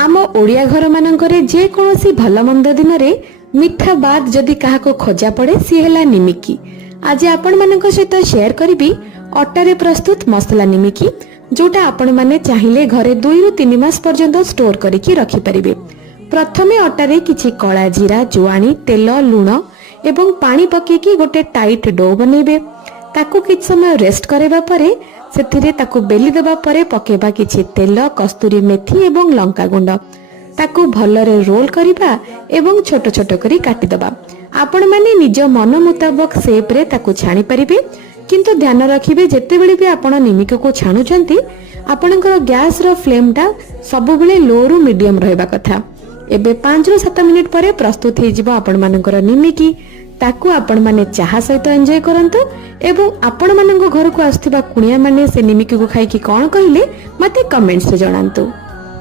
आम ओडिया घर मानकरे जे कोनोसी भल मंद दिन रे मिठा बाद जदि काहाको खोजा पड़े सी हेला निमिकी। आज आपण मानक सहित शेयर करिबी अटारे प्रस्तुत मसला निमिकी, जोटा आपण माने चाहिले घरे 2 रु 3 मास पर्यंत स्टोर करिकी रखि परिबे। प्रथमे अटारे किछि कळा जीरा, जुआणी, तेल, लूण एवं पानी पकेकी गोटे टाइट डो बनेबे। ताकू किछ समय रेस्ट करेबा परे सेथिरे ताकू बेली देबा परे पकेबा किछि तेल, कस्तूरी मेथी एवं लंका गुंड। ताकू भलरे रोल करिबा एवं छोट छोट करी काटी दबा। आपण माने निज मन मुताबक शेप रे ताकू छाणी परिबे, किंतु ध्यान रखिबे जेते बेले भी आपण निमिक को छाणुचंती आपणकर गैस रो फ्लेम टा सब बेले लो रु मीडियम रहबा कथा। एबे 5 रु 7 मिनिट परे प्रस्तुत हे जिवो आपण मानकर निमिकी। ताकू आपण माने चाहा सहित एंजॉय करंतु एवं आपण मानक घर को आस्थिबा कुणिया माने से निमिकी को खाई कि कोन कहिले मते कमेंट्स रे जणांतु।